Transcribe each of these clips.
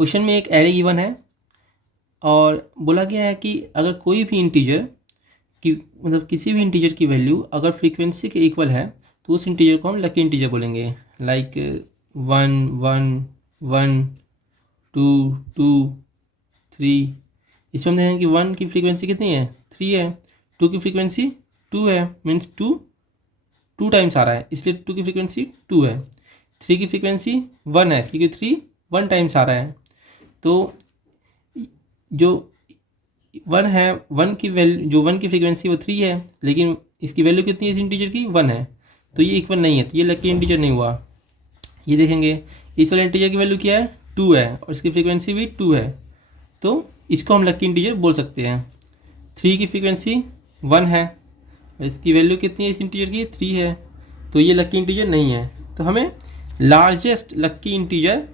Question में एक array given है और बोला गया है कि अगर कोई भी इंटीजर की मतलब किसी भी इंटीजर की वैल्यू अगर फ्रीक्वेंसी के इक्वल है तो उस इंटीजर को हम लकी इंटीजर बोलेंगे। लाइक 1 1 1 2 2 3। इसमें हम देखेंगे कि 1 की फ्रीक्वेंसी कितनी है, 3 है। 2 की फ्रीक्वेंसी 2 है, मीन्स 2 टाइम्स आ रहा है, इसलिए 2 की फ्रीक्वेंसी 2 है। 3 की फ्रीक्वेंसी 1 है क्योंकि 3 1 टाइम्स आ रहा है। तो जो 1 है, 1 की वैल्यू, जो 1 की फ्रीक्वेंसी वो 3 है, लेकिन इसकी वैल्यू कितनी है इस इंटीजर की, 1 है। तो ये इक्वल नहीं है, तो ये लकी इंटीजर नहीं हुआ। ये देखेंगे इस वाले इंटीजर की वैल्यू क्या है, 2 है, और इसकी फ्रीक्वेंसी भी 2 है, तो इसको हम लकी इंटीजर बोल सकते हैं। 3 की फ्रीक्वेंसी 1 है और इसकी वैल्यू कितनी है इस इंटीजर की, 3 है, तो ये लकी इंटीजर नहीं है। तो हमें लार्जेस्ट लकी इंटीजर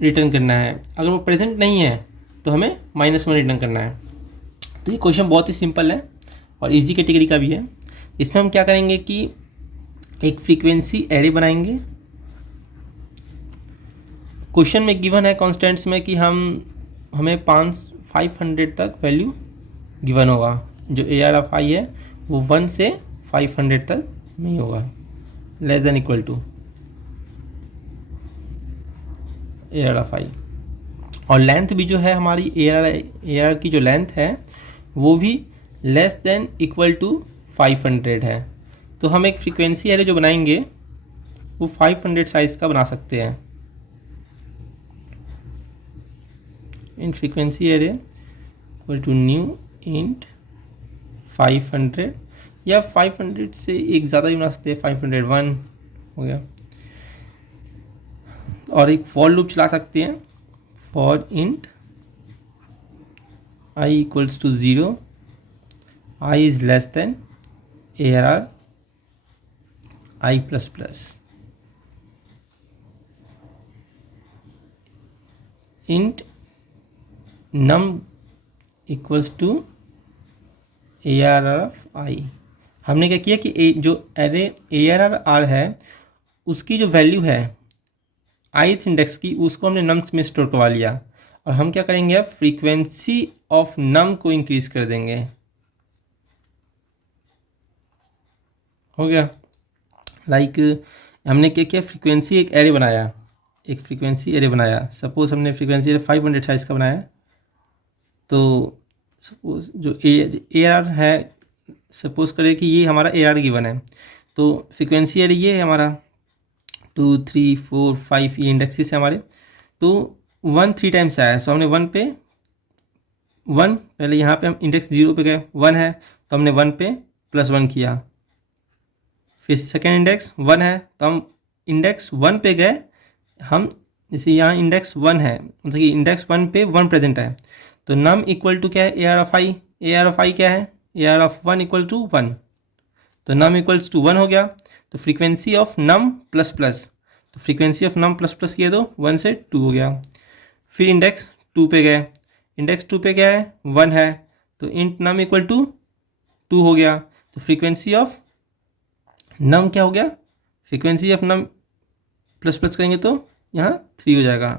रिटर्न करना है। अगर वो प्रेजेंट नहीं है तो हमें -1 रिटर्न करना है। तो ये क्वेश्चन बहुत ही सिंपल है और इजी कैटेगरी का भी है। इसमें हम क्या करेंगे कि एक फ्रीक्वेंसी एरे बनाएंगे। क्वेश्चन में गिवन है कॉन्स्टेंट्स में कि हमें 500 तक वैल्यू गिवन होगा। जो AR(i) है वो 1 से 500 तक नहीं होगा, less than equal to AR(i). और लेंथ भी जो है हमारी AR की जो लेंथ है वो भी लेस देन इक्वल टू 500 है। तो हम एक फ्रीक्वेंसी एरे जो बनाएंगे वो 500 साइज़ का बना सकते हैं। Int frequency array equal to new int 500, या 500 से एक ज़्यादा भी बना सकते हैं, 501 हो गया। और एक फॉर लूप चला सकते हैं, for int i equals to 0, i is less than ARR i plus plus. Int num equals to ARR of i। हमने क्या किया कि जो एरे ARR है उसकी जो वैल्यू है ith इंडेक्स की, उसको हमने नम्स में स्टोर करवा लिया। और हम क्या करेंगे, अब फ्रीक्वेंसी ऑफ नम को इंक्रीज कर देंगे। हो गया। लाइक हमने क्या किया, फ्रीक्वेंसी एक एरे बनाया, एक फ्रीक्वेंसी एरे बनाया। सपोज हमने फ्रीक्वेंसी एरे 500 साइज़ का बनाया। तो सपोज जो AR है, सपोज करें कि ये हमारा AR गिवन है, तो फ्रीक्वेंसी एरे ये है हमारा 2 3 4 5, ये इंडेक्सेस है हमारे। तो 1 3 टाइम्स आया, सो हमने 1 पे 1, पहले यहाँ पे हम इंडेक्स 0 पे गए, 1 है तो हमने 1 पे +1 किया। फिर सेकेंड इंडेक्स 1 है तो हम इंडेक्स 1 पे गए। हम जैसे यहाँ इंडेक्स 1 है, मतलब कि इंडेक्स 1 पे 1 प्रेजेंट है, तो नम इक्वल टू क्या है, AR(i). AR(i) क्या है, AR(1) इक्वल टू 1, तो नम इक्वल्स टू 1 हो गया। तो frequency of num plus plus, तो frequency of num plus plus किया तो 1 से 2 हो गया। फिर इंडेक्स 2 पे गए, इंडेक्स 2 पे क्या है, 1 है, तो इंट नम इक्वल टू 2 हो गया। तो फ्रीक्वेंसी ऑफ नम क्या हो गया, frequency of num plus plus करेंगे तो यहाँ 3 हो जाएगा।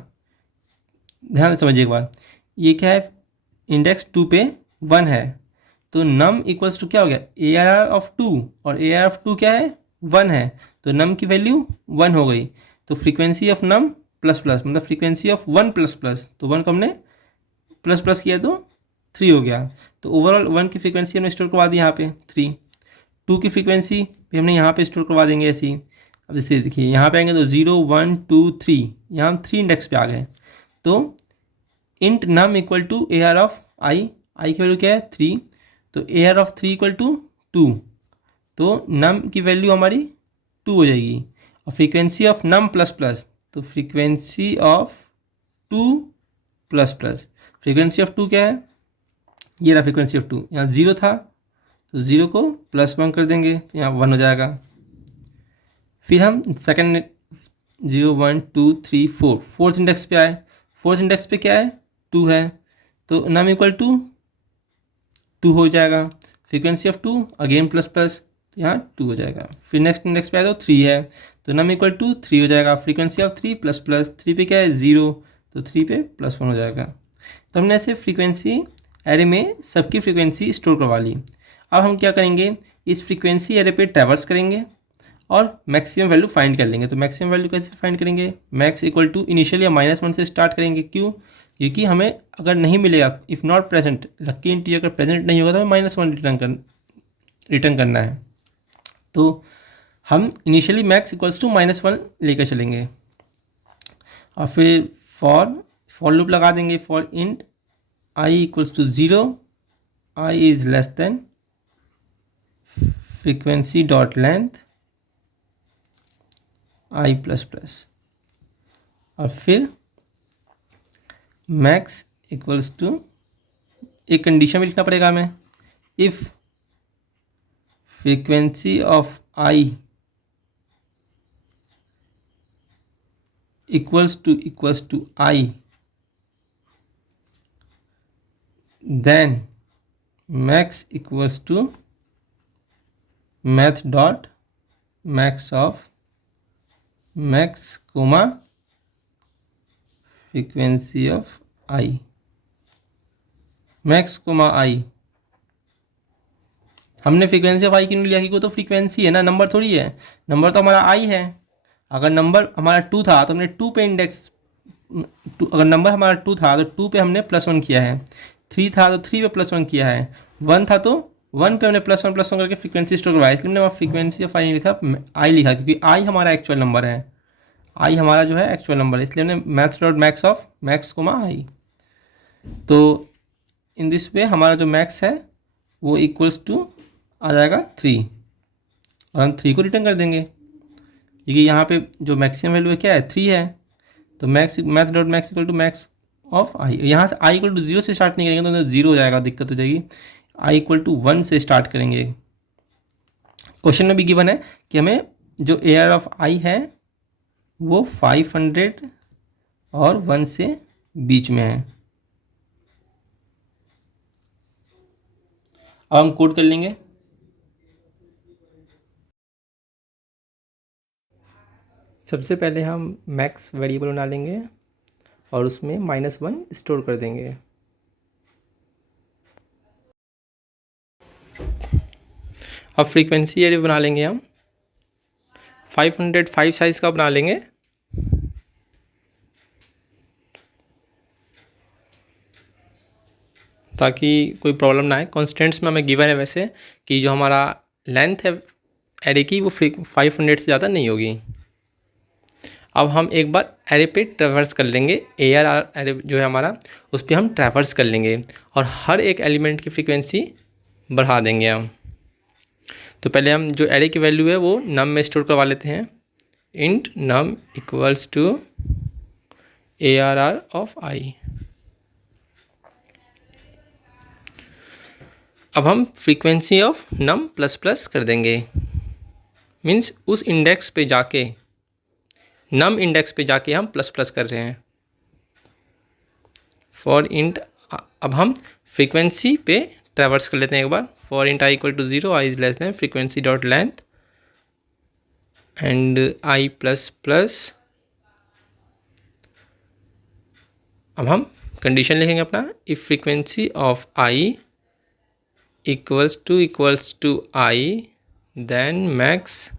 ध्यान से समझिए एक बार, ये क्या है, इंडेक्स 2 पे 1 है, तो नम इक्वल्स टू क्या हो गया, ARR ऑफ 2, और ARR ऑफ 2 क्या है, 1 है, तो नम की वैल्यू 1 हो गई। तो frequency of num plus plus, मतलब फ्रीक्वेंसी ऑफ 1 प्लस प्लस, तो 1 को हमने प्लस प्लस किया तो 3 हो गया। तो ओवरऑल 1 की फ्रीक्वेंसी हमने स्टोर करवा दी यहाँ पे 3। 2 की फ्रीक्वेंसी भी हमने यहाँ पे स्टोर करवा देंगे ऐसी। अब जैसे देखिए यहाँ पे आएंगे तो 0 1 2 3, यहाँ हम 3 इंडेक्स पे आ गए। तो int num equal to AR of i, i की वैल्यू क्या है 3, तो AR ऑफ 3 इक्वल टू 2, तो नम की वैल्यू हमारी 2 हो जाएगी। और frequency of num plus plus, तो frequency of 2 plus plus, frequency of 2 क्या है, ये रहा फ्रीक्वेंसी ऑफ 2, यहाँ 0 था तो 0 को +1 कर देंगे तो यहाँ 1 हो जाएगा। फिर हम सेकेंड 0 1 2 3 4, फोर्थ इंडेक्स पे आए। फोर्थ इंडेक्स पे क्या है, 2 है, तो नम इक्वल टू 2 हो जाएगा। Frequency of 2 again plus plus, तो यहाँ 2 हो जाएगा। फिर नेक्स्ट इंडेक्स पे आए तो 3 है, तो नम इक्वल टू 3 हो जाएगा। फ्रीक्वेंसी ऑफ 3 प्लस प्लस, 3 पे क्या है 0, तो 3 पे +1 हो जाएगा। तो हमने ऐसे फ्रीक्वेंसी एरे में सबकी फ्रीक्वेंसी स्टोर करवा ली। अब हम क्या करेंगे, इस फ्रीक्वेंसी एरे पे ट्रैवर्स करेंगे और मैक्सिमम वैल्यू फाइंड कर लेंगे। तो मैक्सिमम वैल्यू कैसे फाइंड करेंगे, मैक्स इक्वल टू इनिशियली हम -1 से स्टार्ट करेंगे। क्यों, क्योंकि हमें अगर नहीं मिलेगा, if not present, lucky integer अगर प्रेजेंट नहीं होगा तो हमें -1 रिटर्न करना है। तो हम इनिशियली मैक्स इक्वल्स टू -1 लेकर चलेंगे और फिर फॉर लूप लगा देंगे। For int i equals to 0, I is less than frequency dot length i plus plus, और फिर मैक्स इक्वल्स टू, एक कंडीशन भी लिखना पड़ेगा हमें, if frequency of I equals to i, then max equals to math dot max of max comma frequency of I, max comma I। हमने frequency of आई क्यों लिया, क्योंकि तो फ्रीक्वेंसी है ना, नंबर थोड़ी है। नंबर तो हमारा आई है। अगर नंबर हमारा 2 था तो हमने 2 पे इंडेक्स, अगर नंबर हमारा 2 था तो 2 पे हमने +1 किया है, 3 था तो 3 पे +1 किया है, 1 था तो 1 पे हमने +1 करके फ्रीक्वेंसी स्टोर करवाया। इसलिए हमने फ्रीक्वेंसी ऑफ आई नहीं लिखा, आई लिखा, क्योंकि आई हमारा एक्चुअल नंबर है। आई हमारा जो है एक्चुअल नंबर है, इसलिए हमने maths dot max of max comma I. तो इन दिस वे हमारा जो मैक्स है वो इक्वल्स टू आ जाएगा 3, और हम 3 को रिटर्न कर देंगे, क्योंकि यहाँ पे जो मैक्सिमम वैल्यू है क्या है, 3 है। तो max dot max equal to max of I, यहाँ से आई इक्वल टू 0 से स्टार्ट नहीं करेंगे तो 0 हो जाएगा, दिक्कत हो जाएगी। आई इक्वल टू 1 से स्टार्ट करेंगे। क्वेश्चन में भी गिवन है कि हमें जो एयर ऑफ आई है वो 500 और 1 से बीच में है। अब हम कोड कर लेंगे। सबसे पहले हम मैक्स वेरिएबल बना लेंगे और उसमें -1 स्टोर कर देंगे। अब फ्रीक्वेंसी एरे बना लेंगे हम, 505 साइज़ का बना लेंगे। ताकि कोई प्रॉब्लम ना आए। कॉन्स्टेंट्स में हमें गिवन है वैसे कि जो हमारा लेंथ है एरे की वो 500 से ज़्यादा नहीं होगी। अब हम एक बार एरे पे ट्रैवर्स कर लेंगे, ARR एरे जो है हमारा उस पर हम ट्रैवर्स कर लेंगे और हर एक एलिमेंट की फ्रीक्वेंसी बढ़ा देंगे हम। तो पहले हम जो एरे की वैल्यू है वो नम में स्टोर करवा लेते हैं। Int num equals to ARR of I. अब हम frequency of num plus plus कर देंगे, मीन्स उस इंडेक्स पे जाके, नम इंडेक्स पे जाके हम प्लस प्लस कर रहे हैं। फॉर इंट, अब हम फ्रीक्वेंसी पे ट्रैवर्स कर लेते हैं एक बार। For int I equal to 0, I is less than frequency dot length and I plus plus. अब हम कंडीशन लिखेंगे अपना, if frequency of I equals to I then max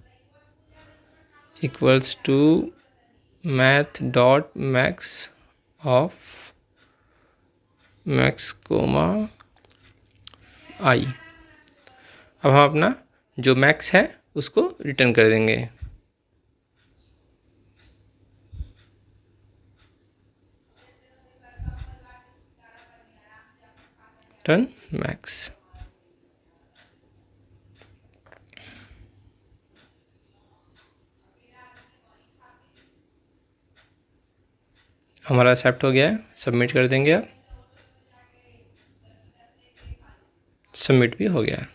equals to math dot max of max comma I. अब हम अपना जो max है उसको रिटर्न कर देंगे, रिटर्न मैक्स। हमारा एक्सेप्ट हो गया है, सबमिट कर देंगे। अब सबमिट भी हो गया है।